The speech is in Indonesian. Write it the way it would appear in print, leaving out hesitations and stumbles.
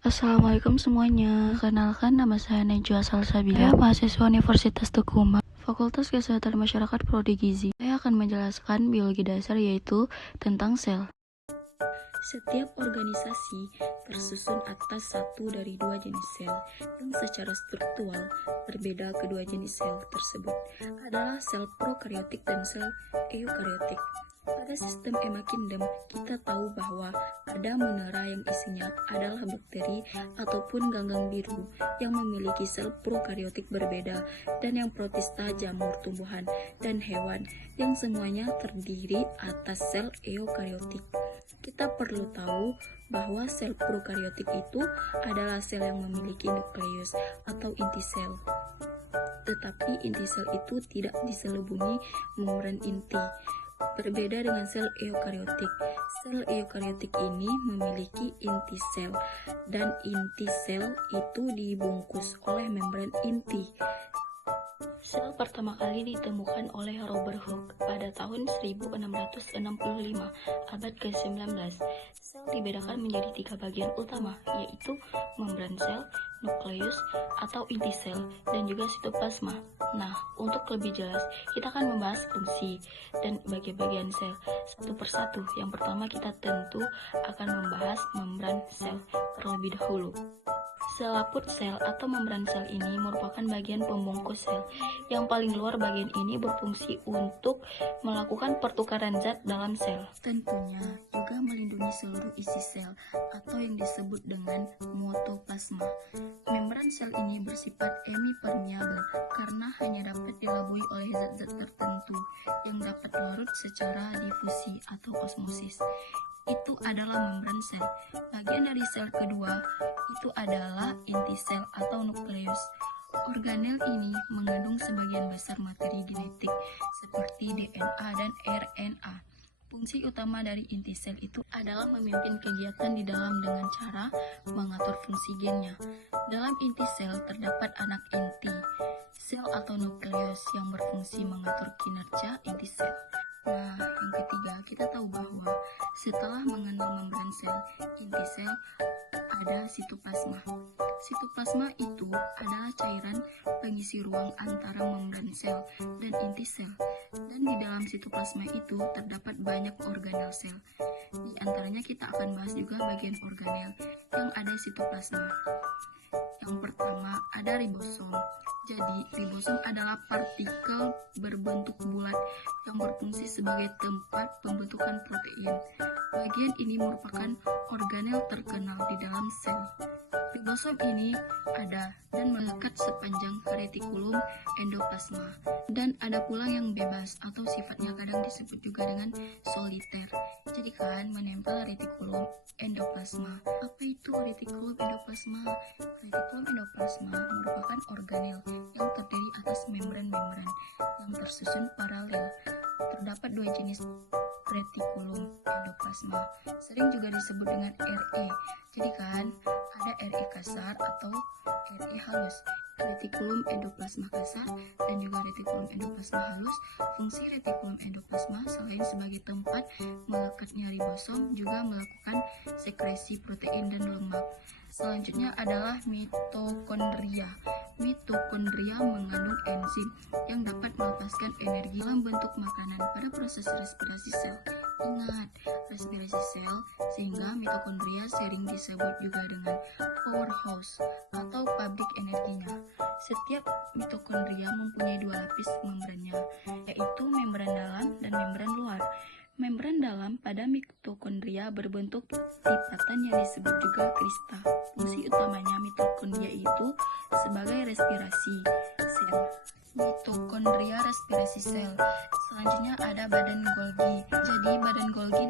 Assalamualaikum semuanya. Kenalkan, nama saya Najwa Salsabila, mahasiswa Universitas Tukuman, Fakultas Kesehatan Masyarakat Prodi Gizi. Saya akan menjelaskan biologi dasar, yaitu tentang sel. Setiap organisasi tersusun atas satu dari dua jenis sel yang secara struktural berbeda. Kedua jenis sel tersebut adalah sel prokariotik dan sel eukariotik. Pada sistem emakindem, kita tahu bahwa ada monera yang isinya adalah bakteri ataupun ganggang biru yang memiliki sel prokariotik berbeda, dan yang protista jamur tumbuhan dan hewan yang semuanya terdiri atas sel eukariotik. Kita perlu tahu bahwa sel prokariotik itu adalah sel yang memiliki nukleus atau inti sel. Tetapi inti sel itu tidak diselubungi membran inti. Berbeda dengan sel eukariotik. Sel eukariotik ini memiliki inti sel, dan inti sel itu dibungkus oleh membran inti. Sel pertama kali ditemukan oleh Robert Hooke pada tahun 1665, abad ke-19. Sel dibedakan menjadi 3 bagian utama, yaitu membran sel, nukleus atau inti sel, dan juga sitoplasma. Nah, untuk lebih jelas, kita akan membahas fungsi dan bagian-bagian sel satu persatu. Yang pertama, kita tentu akan membahas membran sel terlebih dahulu. Selaput sel atau membran sel ini merupakan bagian pembungkus sel. Yang paling luar bagian ini berfungsi untuk melakukan pertukaran zat dalam sel. Tentunya juga melindungi seluruh isi sel atau yang disebut dengan motoplasma. Membran sel ini bersifat hemipermeabel karena hanya dapat dilabui oleh zat-zat tertentu yang dapat larut secara difusi atau osmosis. Itu adalah membran sel. Bagian dari sel kedua itu adalah inti sel atau nukleus. Organel ini mengandung sebagian besar materi genetik seperti DNA dan RNA. Fungsi utama dari inti sel itu adalah memimpin kegiatan di dalam dengan cara mengatur fungsi gennya. Dalam inti sel terdapat anak inti sel atau nukleus yang berfungsi mengatur kinerja inti sel. Nah, yang ketiga, kita tahu bahwa setelah mengandung membran sel, inti sel ada sitoplasma. Sitoplasma itu adalah cairan pengisi ruang antara membran sel dan inti sel. Dan di dalam sitoplasma itu terdapat banyak organel sel. Di antaranya kita akan bahas juga bagian organel yang ada sitoplasma. Yang pertama ada ribosom. Jadi, ribosom adalah partikel berbentuk bulat yang berfungsi sebagai tempat pembentukan protein. Bagian ini merupakan organel terkenal di dalam sel. Ribosom ini ada dan melekat sepanjang retikulum endoplasma. Dan ada pula yang bebas atau sifatnya kadang disebut juga dengan soliter. Jadi kan menempel retikulum endoplasma. Apa itu retikulum endoplasma? Retikulum endoplasma merupakan organel yang terdiri atas membran-membran yang tersusun paralel. Terdapat dua jenis retikulum endoplasma, sering juga disebut dengan RE. Jadi kan ada RE kasar atau RE halus. Retikulum endoplasma kasar dan juga retikulum endoplasma halus. Fungsi retikulum endoplasma selain sebagai tempat melekatnya ribosom, juga melakukan sekresi protein dan lemak. Selanjutnya adalah mitokondria. Mitokondria mengandung enzim yang dapat melepaskan energi dalam bentuk makanan pada proses respirasi sel. Ingat, respirasi sel, sehingga mitokondria sering disebut juga dengan powerhouse atau pabrik energinya. Setiap mitokondria mempunyai dua lapis membrannya, yaitu membran dalam dan membran luar. Membran dalam pada mitokondria berbentuk lipatan yang disebut juga kristal. Fungsi utamanya mitokondria itu sebagai respirasi sel. Mitokondria respirasi sel. Selanjutnya ada badan Golgi. Jadi badan Golgi